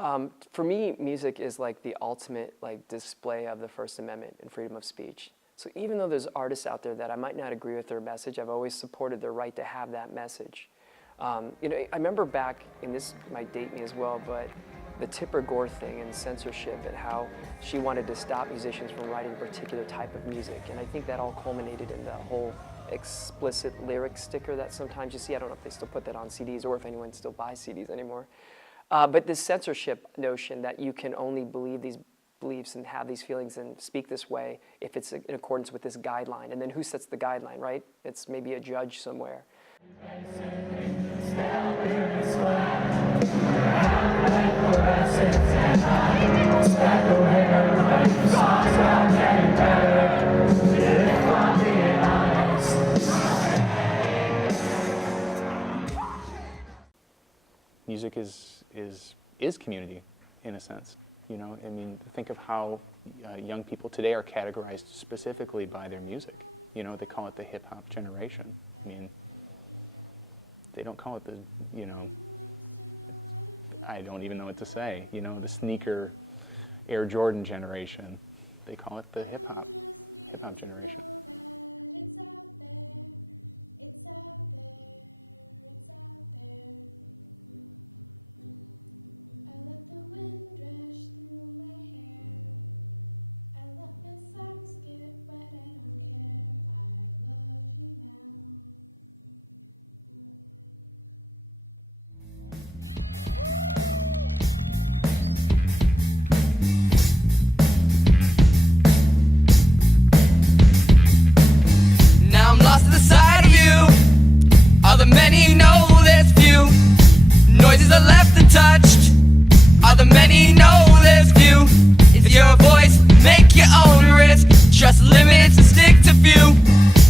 For me, music is like the ultimate display of the First Amendment and freedom of speech. So even though there's artists out there that I might not agree with their message, I've always supported their right to have that message. I remember back, and this might date me as well, but the Tipper Gore thing and censorship and how she wanted to stop musicians from writing a particular type of music. And I think that all culminated in the whole explicit lyric sticker that sometimes you see. I don't know if they still put that on CDs or if anyone still buys CDs anymore. But this censorship notion that you can only believe these beliefs and have these feelings and speak this way if it's in accordance with this guideline. And then who sets the guideline, right? It's maybe a judge somewhere. Music is community, in a sense. You know, I mean, think of how young people today are categorized specifically by their music. You know, they call it the hip-hop generation. I mean, they don't call it the, you know, I don't even know what to say, you know, the sneaker Air Jordan generation. They call it the hip-hop generation. It's out there, it's out there, it's out there. I let the wind rush through my hair. I let my socks get wet, I don't care. I love you now. Now I'm lost to the side of you. All the many know there's few. Noises are left untouched. All the many know there's few. If you're a voice, make your own risk. Trust limited to stick to few.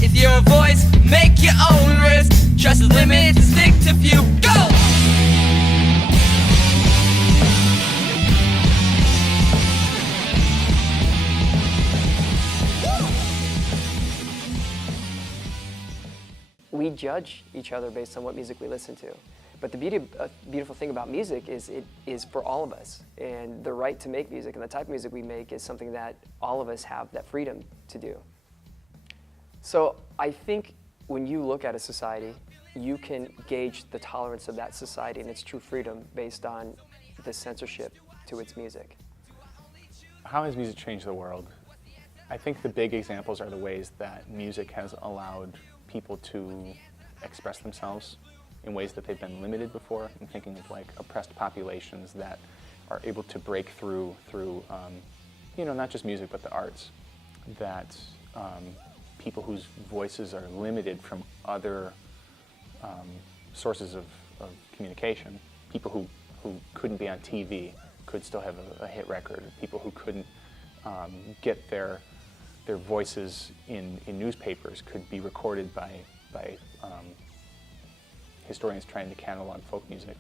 If you're a voice, make your own risk. Trust limited to stick to few. Go! We judge each other based on what music we listen to. But the beautiful thing about music is it is for all of us. And the right to make music and the type of music we make is something that all of us have that freedom to do. So I think when you look at a society, you can gauge the tolerance of that society and its true freedom based on the censorship to its music. How has music changed the world? I think the big examples are the ways that music has allowed people to express themselves in ways that they've been limited before. I'm thinking of like oppressed populations that are able to break through, you know, not just music but the arts. That people whose voices are limited from other sources of communication, people who couldn't be on TV could still have a hit record. People who couldn't get their voices in newspapers could be recorded by historians trying to catalog folk music.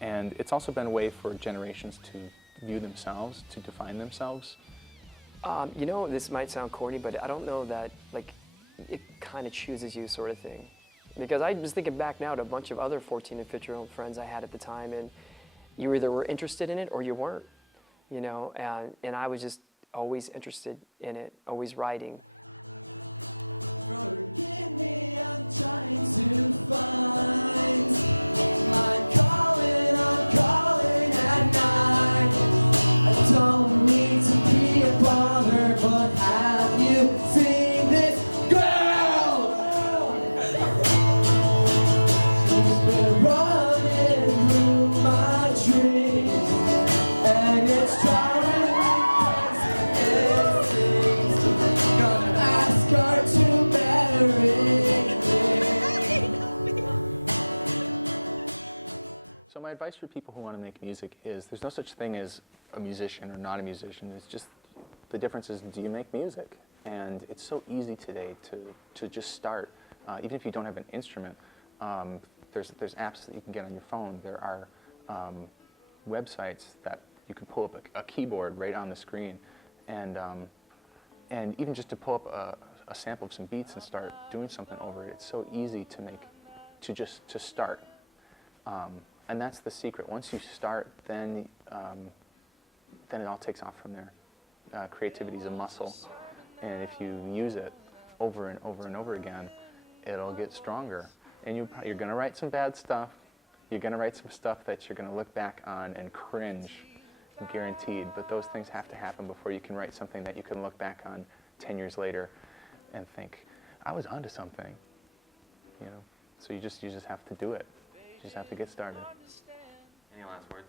And it's also been a way for generations to view themselves, to define themselves. You know, this might sound corny, but I don't know that it kind of chooses you sort of thing. Because I was thinking back now to a bunch of other 14 and 15-year-old friends I had at the time, and you either were interested in it or you weren't, you know, and I was just always interested in it, always writing. Forgive me, I'm trying to find my calling, I'm calling at night. I don't need to be a bother, but have you seen this girl? She's been running through my dreams, and it's driving me crazy. It seems gonna ask her to So my advice for people who want to make music is there's no such thing as a musician or not a musician. It's just the difference is, do you make music? And it's so easy today to just start. Even if you don't have an instrument, there's apps that you can get on your phone. There are websites that you can pull up a keyboard right on the screen, and even just to pull up a sample of some beats and start doing something over it. It's so easy to start. And that's the secret. Once you start, then it all takes off from there. Creativity is a muscle, and if you use it over and over and over again, it'll get stronger. And you're going to write some bad stuff. You're going to write some stuff that you're going to look back on and cringe, guaranteed. But those things have to happen before you can write something that you can look back on 10 years later and think, I was onto something. You know, so you just have to do it. You just have to get started. Any last words?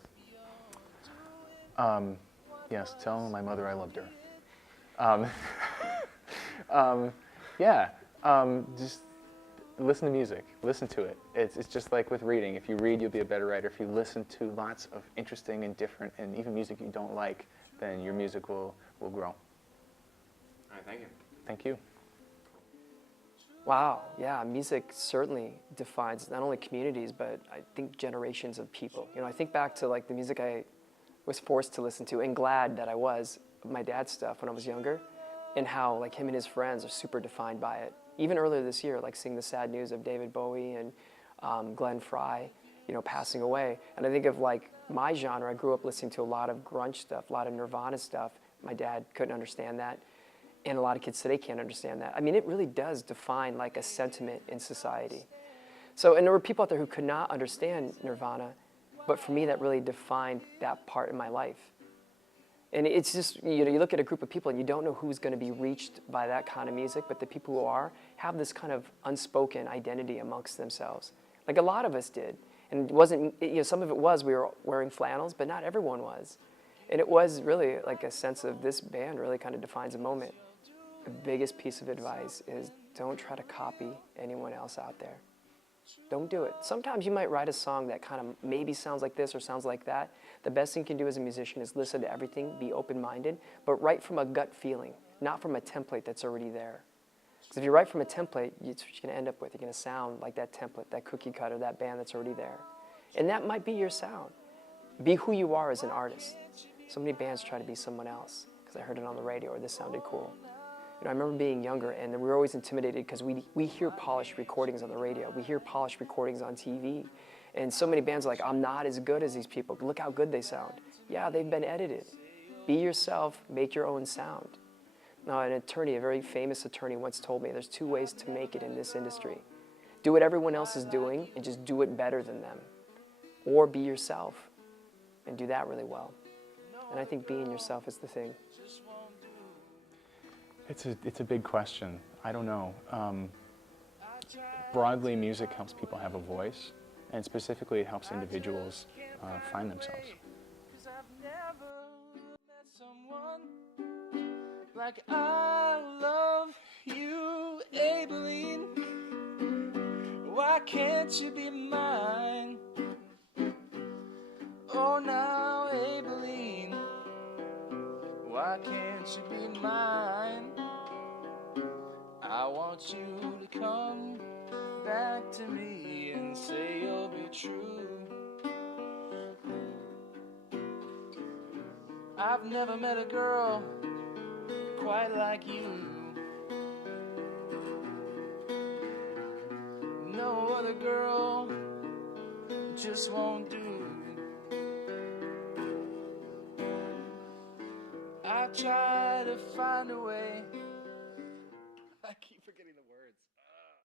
Yes, tell my mother I loved her. Just listen to music. Listen to it. It's just like with reading. If you read, you'll be a better writer. If you listen to lots of interesting and different and even music you don't like, then your music will grow. All right, thank you. Thank you. Wow, yeah, music certainly defines not only communities, but I think generations of people. You know, I think back to like the music I was forced to listen to, and glad that I was, my dad's stuff when I was younger, and how like him and his friends are super defined by it. Even earlier this year, like seeing the sad news of David Bowie and Glenn Frey, you know, passing away. And I think of like my genre, I grew up listening to a lot of grunge stuff, a lot of Nirvana stuff. My dad couldn't understand that. And a lot of kids today can't understand that. I mean, it really does define like a sentiment in society. So, and there were people out there who could not understand Nirvana, but for me, that really defined that part in my life. And it's just, you know, you look at a group of people and you don't know who's going to be reached by that kind of music, but the people who are have this kind of unspoken identity amongst themselves. Like a lot of us did. And it wasn't, you know, some of it was we were wearing flannels, but not everyone was. And it was really like a sense of this band really kind of defines a moment. The biggest piece of advice is don't try to copy anyone else out there. Don't do it. Sometimes you might write a song that kind of maybe sounds like this or sounds like that. The best thing you can do as a musician is listen to everything, be open-minded, but write from a gut feeling, not from a template that's already there. Because if you write from a template, it's what you're going to end up with. You're going to sound like that template, that cookie cutter, that band that's already there. And that might be your sound. Be who you are as an artist. So many bands try to be someone else because I heard it on the radio or this sounded cool. You know, I remember being younger and we were always intimidated because we hear polished recordings on the radio. We hear polished recordings on TV. And so many bands are like, I'm not as good as these people, but look how good they sound. Yeah, they've been edited. Be yourself, make your own sound. Now, an attorney, a very famous attorney once told me there's 2 ways to make it in this industry. Do what everyone else is doing and just do it better than them. Or be yourself and do that really well. And I think being yourself is the thing. It's a big question. I don't know. Broadly, music helps people have a voice, and specifically it helps individuals find themselves. Like I love you, Abeline. Why can't you be mine? Oh, now, Abeline. Why can't you be mine? I want you to come back to me and say you'll be true. I've never met a girl quite like you. No other girl just won't do. I try to find a way